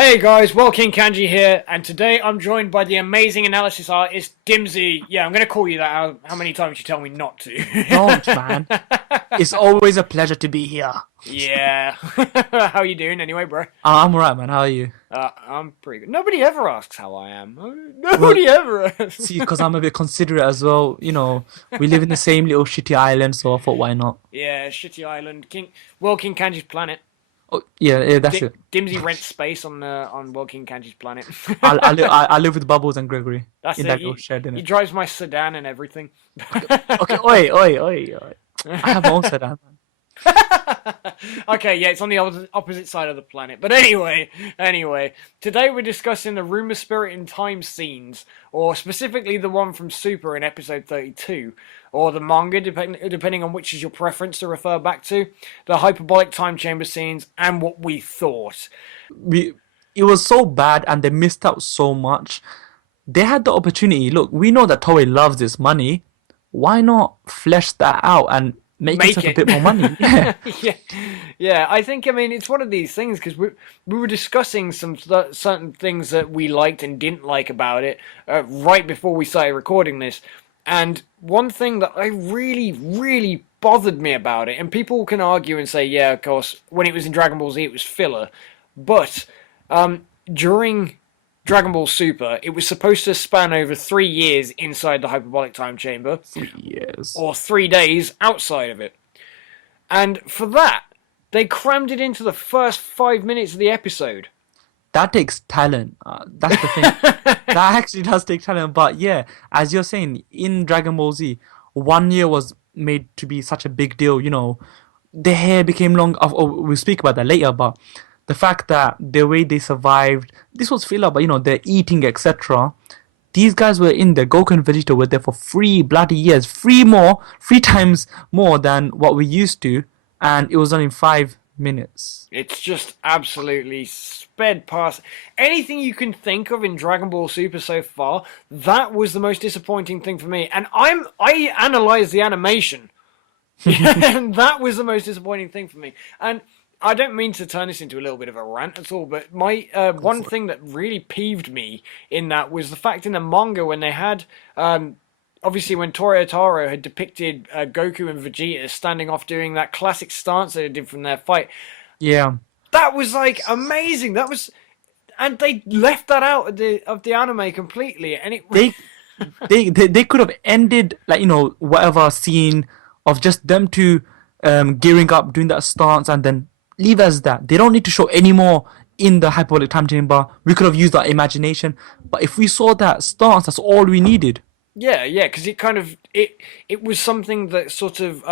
Hey guys, King Kanji here, and today I'm joined by the amazing analysis artist Dimzy. Yeah, I'm gonna call you that. How many times you tell me not Don't, to? man. It's always a pleasure to be here. Yeah. How you doing anyway, bro? I'm alright, man. How are you? I'm pretty good. Nobody ever asks how I am. Well, Nobody ever asks. see, because I'm a bit considerate as well. We live in the same little shitty island, so I thought, why not? Yeah, shitty island, King Kanji's planet. Oh, yeah, yeah, that's it. Dimzy rents space on King Kanji's planet. I live with Bubbles and Gregory That's in it. that little shed, He innit? drives my sedan and everything. Okay, oi, oi, oi, oi. I have my own sedan, man. Okay, yeah, it's on the opposite side of the planet. But anyway, today we're discussing the Rumor Spirit in Time scenes, or specifically the one from Super in episode 32, or the manga, depending on which is your preference to refer back to, the Hyperbolic Time Chamber scenes, and what we thought. We, it was so bad, and they missed out so much. They had the opportunity. Look, we know that Toei loves this money. Why not flesh that out and make Make yourself a it. bit more money? Yeah. Yeah, yeah. I mean, it's one of these things because we were discussing some certain things that we liked and didn't like about it right before we started recording this, and one thing that I really bothered me about it, and people can argue and say, yeah, of course, when it was in Dragon Ball Z, it was filler, but during Dragon Ball Super, it was supposed to span over 3 years inside the hyperbolic time chamber, 3 years. or 3 days outside of it. And for that, they crammed it into the first 5 minutes of the episode. That takes talent. That's the thing. That actually does take talent. But yeah, as you're saying, in Dragon Ball Z, 1 year was made to be such a big deal. The hair became long. We'll speak about that later. But the fact that the way they survived, this was filler. But they're eating, etc. These guys were in there. Goku and Vegeta were there for 3 bloody years, three times more than what we used to, and it was done in 5 minutes. It's just absolutely sped past anything you can think of in Dragon Ball Super so far. That was the most disappointing thing for me, and I analyzed the animation, and that was the most disappointing thing for me. And I don't mean to turn this into a little bit of a rant at all, but my one thing that really peeved me in that was the fact in the manga when they had obviously when Toru had depicted Goku and Vegeta standing off doing that classic stance that they did from their fight. Yeah. That was like amazing. That was, and they left that out of the anime completely, and it. they they could have ended, like, whatever scene of just them two gearing up, doing that stance, and then leave as that. They don't need to show any more in the hyperbolic time chamber. We could have used our imagination, but if we saw that stance, that's all we needed. Yeah, because it kind of it was something that sort of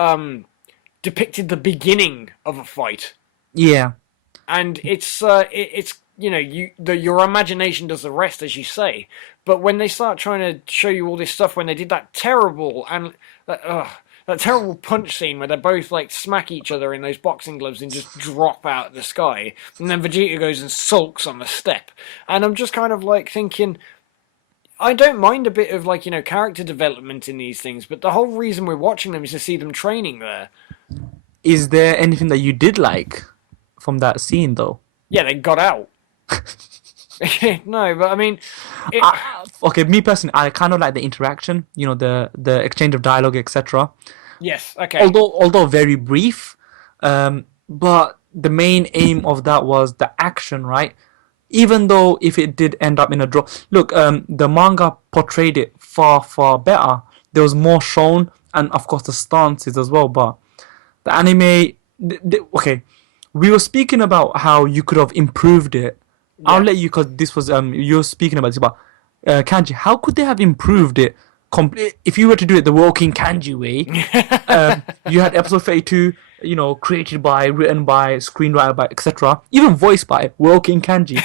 depicted the beginning of a fight, Yeah. and it's your imagination does the rest, as you say. But when they start trying to show you all this stuff, when they did that terrible and that terrible punch scene where they both like smack each other in those boxing gloves and just drop out of the sky, and then Vegeta goes and sulks on the step, and I'm just kind of like thinking, I don't mind a bit of like character development in these things, but the whole reason we're watching them is to see them training there. Is there anything that you did like from that scene, though? Yeah, they got out. No, but I mean, it, Okay, me personally, I kind of like the interaction. The exchange of dialogue, etc. yes, okay, Although very brief, but the main aim of that was the action, right? Even though if it did end up in a draw, look, the manga portrayed it far better. There was more shown, and of course the stances as well. But the anime, okay, we were speaking about how you could have improved it. I'll yeah. let you, because this was you're speaking about this, but Kanji, how could they have improved it? If you were to do it the working Kanji way, you had episode 32, created by, written by, screenwriter by, etc., even voiced by working Kanji.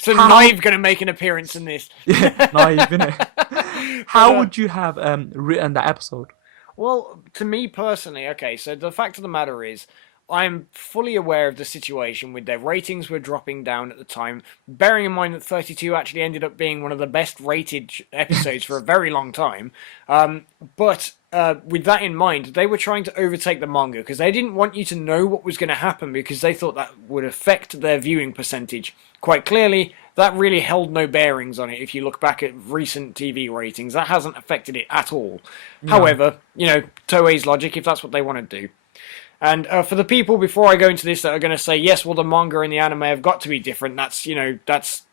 So How? Naive gonna make an appearance in this. Yeah, naive, innit? How would you have written that episode? Well, to me personally, okay, so the fact of the matter is, I'm fully aware of the situation with their ratings were dropping down at the time, bearing in mind that 32 actually ended up being one of the best rated episodes for a very long time. But with that in mind, they were trying to overtake the manga because they didn't want you to know what was going to happen because they thought that would affect their viewing percentage. Quite clearly, that really held no bearings on it. If you look back at recent TV ratings, that hasn't affected it at all. No. However, Toei's logic, if that's what they want to do. And for the people, before I go into this, that are going to say, yes, well, the manga and the anime have got to be different.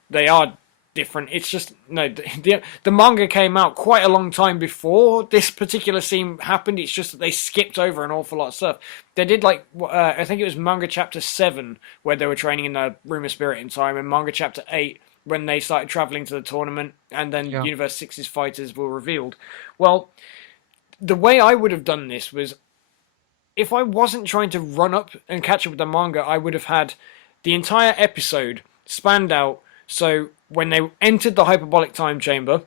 They are different. It's just, no, the manga came out quite a long time before this particular scene happened. It's just that they skipped over an awful lot of stuff. They did, I think it was manga chapter 7, where they were training in the Room of Spirit in time, and manga chapter 8, when they started traveling to the tournament, and then Universe 6's fighters were revealed. Well, the way I would have done this was, if I wasn't trying to run up and catch up with the manga, I would have had the entire episode spanned out. So when they entered the hyperbolic time chamber,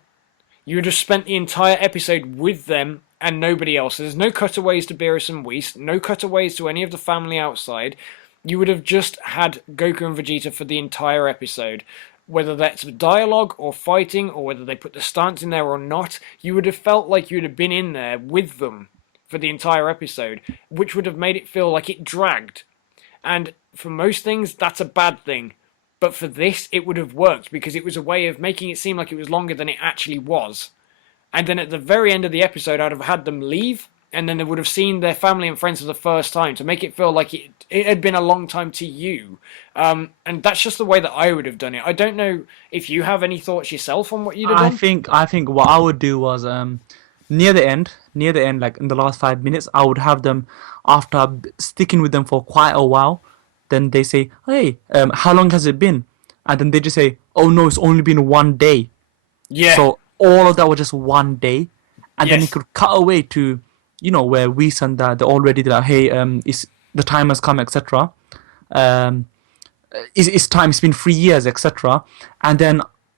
you would have spent the entire episode with them and nobody else. There's no cutaways to Beerus and Whis, no cutaways to any of the family outside. You would have just had Goku and Vegeta for the entire episode. Whether that's dialogue or fighting, or whether they put the stance in there or not, you would have felt like you would have been in there with them for the entire episode, which would have made it feel like it dragged. And for most things, that's a bad thing. But for this, it would have worked because it was a way of making it seem like it was longer than it actually was. And then at the very end of the episode, I'd have had them leave, and then they would have seen their family and friends for the first time to make it feel like it had been a long time to you. And that's just the way that I would have done it. I don't know if you have any thoughts yourself on what you'd have done. I think what I would do was near the end, like in the last 5 minutes, I would have them, after sticking with them for quite a while, then they say, hey, how long has it been? And then they just say, oh no, it's only been 1 day. Yeah. So all of that was just 1 day. And then it could cut away to, where we send that, they're already like, hey, the time has come, etc. It's time, it's been 3 years, etc. And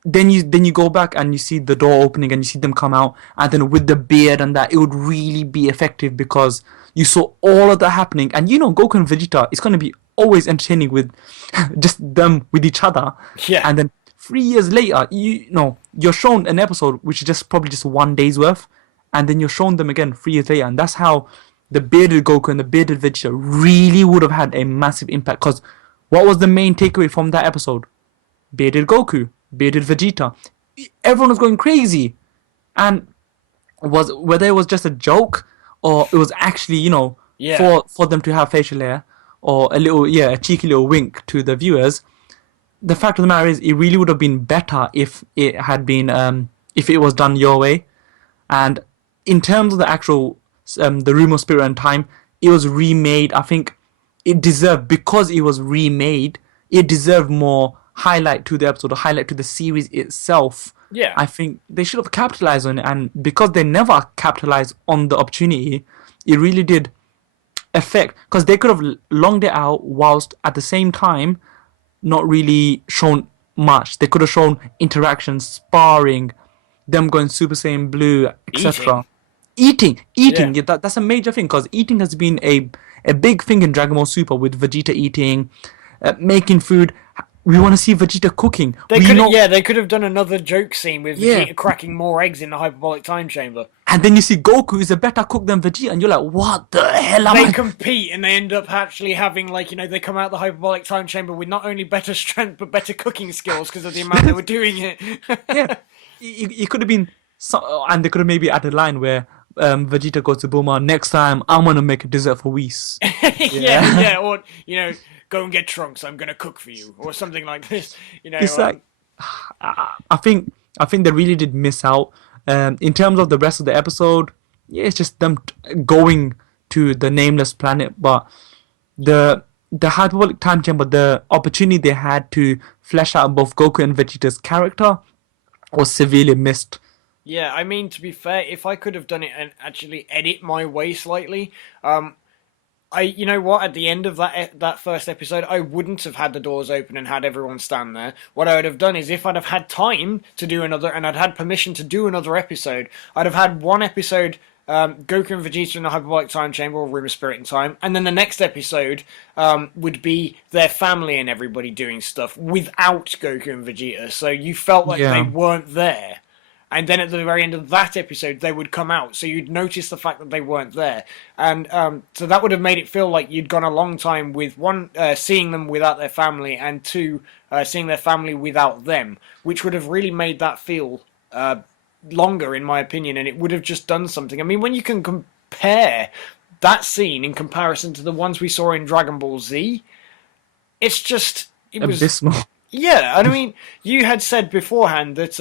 then you go back and you see the door opening and you see them come out, and then with the beard and that, it would really be effective because you saw all of that happening. And Goku and Vegeta, it's going to be always entertaining with just them with each other. Yeah. And then 3 years later, you're shown an episode which is probably just 1 day's worth, and then you're shown them again 3 years later, and that's how the bearded Goku and the bearded Vegeta really would have had a massive impact. Because what was the main takeaway from that episode? Bearded Goku, bearded Vegeta. Everyone was going crazy. And whether it was just a joke or it was actually, for them to have facial hair, or a cheeky little wink to the viewers, the fact of the matter is, it really would have been better if it had been, if it was done your way. And in terms of the actual, the Room of Spirit and Time, it was remade. I think it deserved, because it was remade, it deserved more highlight to the episode, or highlight to the series itself. Yeah. I think they should have capitalized on it, and because they never capitalized on the opportunity, it really did affect, because they could have longed it out whilst at the same time not really shown much. They could have shown interactions, sparring, them going Super Saiyan Blue, etc. Eating. Yeah. That's a major thing, because eating has been a big thing in Dragon Ball Super, with Vegeta eating, making food. We want to see Vegeta cooking. They could have done another joke scene with Vegeta cracking more eggs in the hyperbolic time chamber. And then you see Goku is a better cook than Vegeta, and you're like, what the hell am I... They compete, and they end up actually having, they come out the hyperbolic time chamber with not only better strength, but better cooking skills because of the amount they were doing it. Yeah. It could have been... and they could have maybe added a line where Vegeta goes to Bulma, next time I'm going to make a dessert for Whis. Or, go and get Trunks, I'm going to cook for you, or something like this. It's I think they really did miss out. In terms of the rest of the episode, it's just them going to the nameless planet, but the hyperbolic time chamber, the opportunity they had to flesh out both Goku and Vegeta's character was severely missed. Yeah, I mean, to be fair, if I could have done it and actually edit my way slightly, at the end of that first episode, I wouldn't have had the doors open and had everyone stand there. What I would have done is, if I'd have had time to do another, and I'd had permission to do another episode, I'd have had one episode, Goku and Vegeta in the hyperbolic time chamber, or Room of Spirit and Time, and then the next episode would be their family and everybody doing stuff without Goku and Vegeta, so you felt like they weren't there. and then at the very end of that episode they would come out, so you'd notice the fact that they weren't there. And so that would have made it feel like you'd gone a long time with one, seeing them without their family, and two, seeing their family without them, which would have really made that feel longer, in my opinion, and it would have just done something. I mean, when you can compare that scene in comparison to the ones we saw in Dragon Ball Z, it's just, it was Abysmal. yeah. And I mean, you had said beforehand that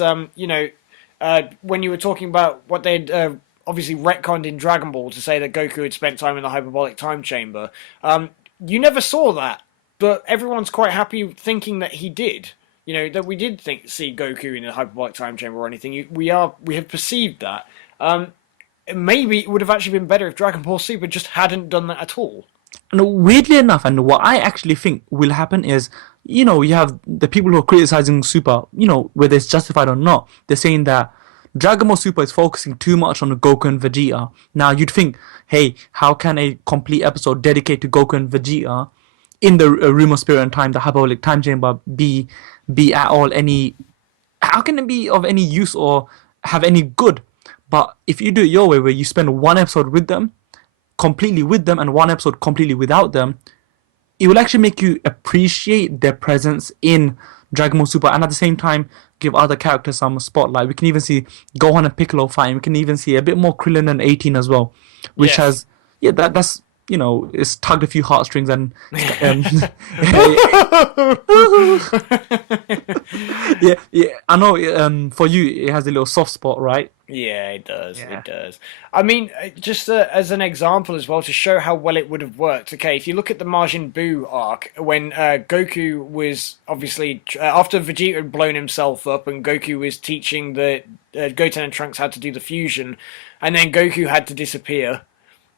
when you were talking about what they'd obviously retconned in Dragon Ball to say that Goku had spent time in the hyperbolic time chamber, you never saw that, but everyone's quite happy thinking that he did. That we did see Goku in the hyperbolic time chamber or anything. We have perceived that. Maybe it would have actually been better if Dragon Ball Super just hadn't done that at all. And weirdly enough, and what I actually think will happen is, you have the people who are criticizing Super, whether it's justified or not. They're saying that Dragon Ball Super is focusing too much on Goku and Vegeta. Now, you'd think, hey, how can a complete episode dedicated to Goku and Vegeta in the Room of Spirit and Time, the hyperbolic time chamber, be at all any... How can it be of any use or have any good? But if you do it your way, where you spend one episode with them, completely with them, and one episode completely without them, it will actually make you appreciate their presence in Dragon Ball Super, and at the same time give other characters some spotlight. We can even see Gohan and Piccolo fighting. We can even see a bit more Krillin and 18 as well, which has that's it's tugged a few heartstrings and yeah. I know for you it has a little soft spot, right? Yeah, it does. Yeah. It does. I mean, just as an example as well, to show how well it would have worked. Okay, if you look at the Majin Buu arc, when Goku was obviously after Vegeta had blown himself up, and Goku was teaching the Goten and Trunks how to do the fusion, and then Goku had to disappear,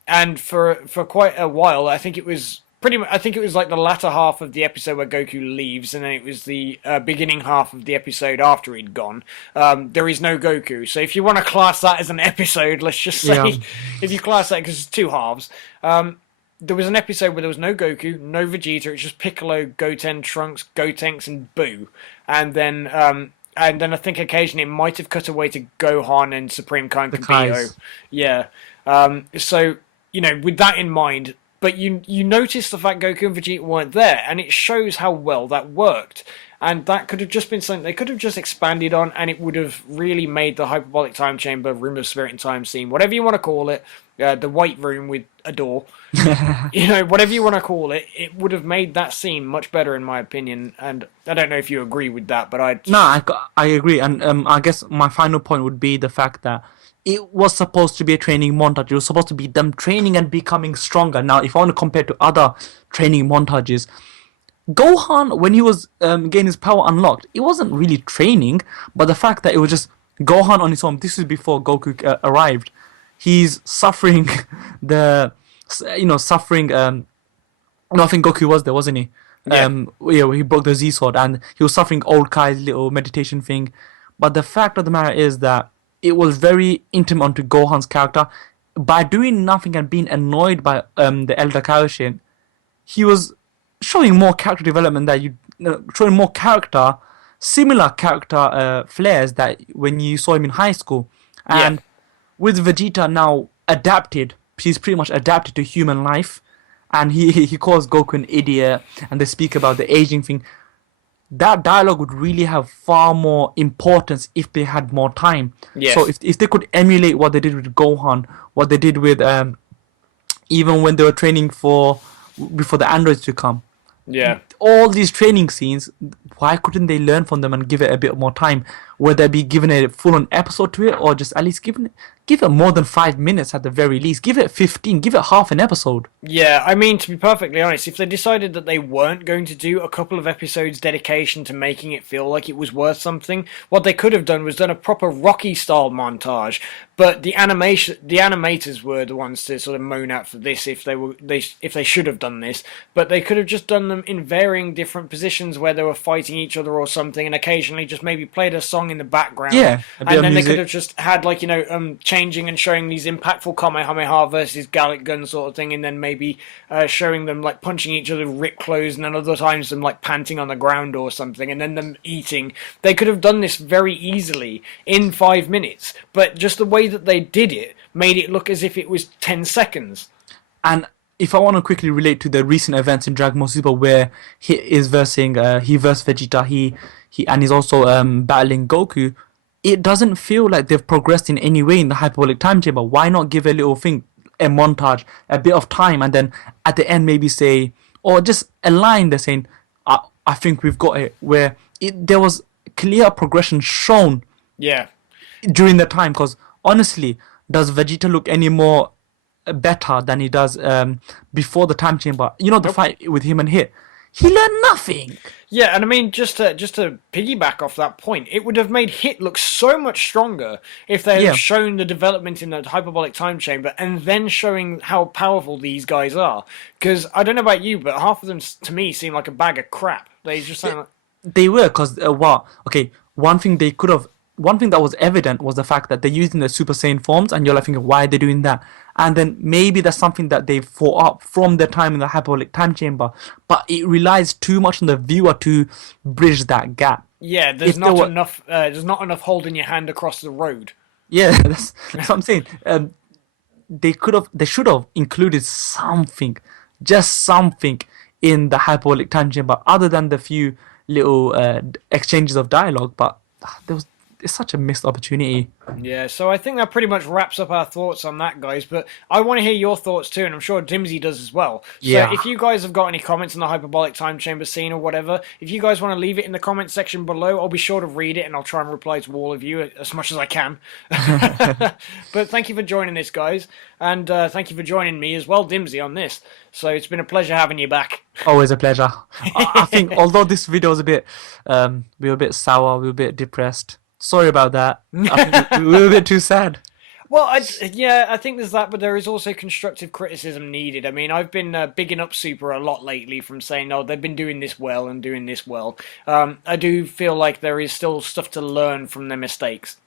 and for quite a while, I think it was like the latter half of the episode where Goku leaves, and then it was the beginning half of the episode after he'd gone. There is no Goku. So if you want to class that as an episode, let's just say, if you class that, because it's two halves, there was an episode where there was no Goku, no Vegeta, it's just Piccolo, Goten, Trunks, Gotenks, and Buu. And then I think occasionally it might have cut away to Gohan and Supreme Kai and Kibito. Yeah. So, with that in mind... But you notice the fact Goku and Vegeta weren't there, and it shows how well that worked. And that could have just been something they could have just expanded on, and it would have really made the hyperbolic time chamber, Room of Spirit and Time scene, whatever you want to call it, the white room with a door, whatever you want to call it, it would have made that scene much better, in my opinion. And I don't know if you agree with that, but No, I agree. And I guess my final point would be the fact that it was supposed to be a training montage. It was supposed to be them training and becoming stronger. Now, if I want to compare to other training montages, Gohan, when he was getting his power unlocked, it wasn't really training, but the fact that it was just Gohan on his own. This is before Goku arrived. He's suffering suffering. No, I think Goku was there, wasn't he? Yeah. He broke the Z sword and he was suffering old Kai's little meditation thing. But the fact of the matter is that it was very intimate onto Gohan's character. By doing nothing and being annoyed by the Elder Kaioshin, he was showing more character development showing more similar character flares that when you saw him in high school. And with Vegeta now adapted, he's pretty much adapted to human life, and he calls Goku an idiot, and they speak about the aging thing. That dialogue would really have far more importance if they had more time. Yes. So if they could emulate what they did with Gohan, what they did with even when they were training before the androids to come. Yeah. All these training scenes, why couldn't they learn from them and give it a bit more time? Whether it be given a full-on episode to it, or just at least give it more than 5 minutes at the very least. Give it 15, give it half an episode. Yeah, I mean, to be perfectly honest, if they decided that they weren't going to do a couple of episodes dedication to making it feel like it was worth something, what they could have done was done a proper Rocky-style montage. But the animators were the ones to sort of moan out for this if they should have done this. But they could have just done them in varying different positions where they were fighting each other or something, and occasionally just maybe played a song in the background. Yeah, and then they could have just had changed changing and showing these impactful Kamehameha versus Gallic gun sort of thing, and then maybe showing them like punching each other ripped clothes, and then other times them like panting on the ground or something, and then them eating. They could have done this very easily in 5 minutes, but just the way that they did it made it look as if it was 10 seconds. And if I want to quickly relate to the recent events in Dragon Ball Super where he versed Vegeta, and he's also battling Goku, it doesn't feel like they've progressed in any way in the hyperbolic time chamber. Why not give a little thing, a montage, a bit of time, and then at the end maybe say, or just a line they're saying, I think we've got it, where there was clear progression shown Yeah. during the time. Because honestly, does Vegeta look any more better than he does before the time chamber? You know, the fight with him and Hit, he learned nothing. Yeah, and I mean, just to piggyback off that point, it would have made Hit look so much stronger if they had shown the development in the hyperbolic time chamber and then showing how powerful these guys are. Because I don't know about you, but half of them to me seem like a bag of crap. They just sound like... They were, because one thing that was evident was the fact that they're using the Super Saiyan forms, and you're like thinking, why are they doing that? And then maybe that's something that they've thought up from their time in the hyperbolic time chamber, but it relies too much on the viewer to bridge that gap. Yeah, there's not enough holding your hand across the road. Yeah, that's what I'm saying. They should have included something, just something, in the hyperbolic time chamber other than the few little exchanges of dialogue. But it's such a missed opportunity. Yeah, so I think that pretty much wraps up our thoughts on that, guys. But I want to hear your thoughts too, and I'm sure Dimzy does as well. So Yeah. if you guys have got any comments on the hyperbolic time chamber scene or whatever, if you guys want to leave it in the comment section below, I'll be sure to read it and I'll try and reply to all of you as much as I can. But thank you for joining this, guys, and thank you for joining me as well, Dimzy, on this. So it's been a pleasure having you back. Always a pleasure. I think although this video was a bit, we were a bit sour, we were a bit depressed. Sorry about that. I think we were a bit too sad. Well, I think there's that, but there is also constructive criticism needed. I mean, I've been bigging up Super a lot lately from saying, oh, they've been doing this well and doing this well. I do feel like there is still stuff to learn from their mistakes.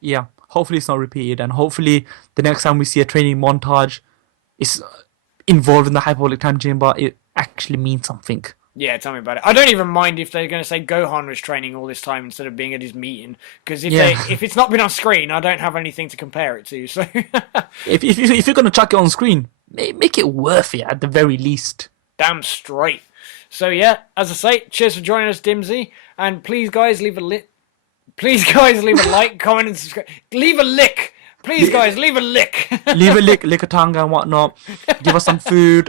Yeah, hopefully it's not repeated, and hopefully the next time we see a training montage is involved in the hyperbolic time chamber, it actually means something. Yeah, tell me about it. I don't even mind if they're going to say Gohan was training all this time instead of being at his meeting, because if it's not been on screen, I don't have anything to compare it to. So if you're going to chuck it on screen, make it worth it at the very least. Damn straight. So yeah, as I say, cheers for joining us, Dimzy, and please guys leave a like, comment, and subscribe. Leave a lick. Please, guys, leave a lick. Leave a lick a tongue and whatnot. Give us some food.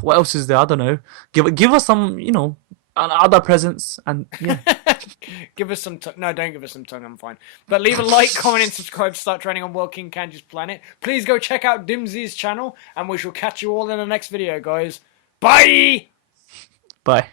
What else is there? I don't know. Give us some, other presents, and yeah. Give us some tongue. No, don't give us some tongue. I'm fine. But leave a like, comment, and subscribe to start training on World King Kanji's planet. Please go check out Dimzy's channel, and we shall catch you all in the next video, guys. Bye. Bye.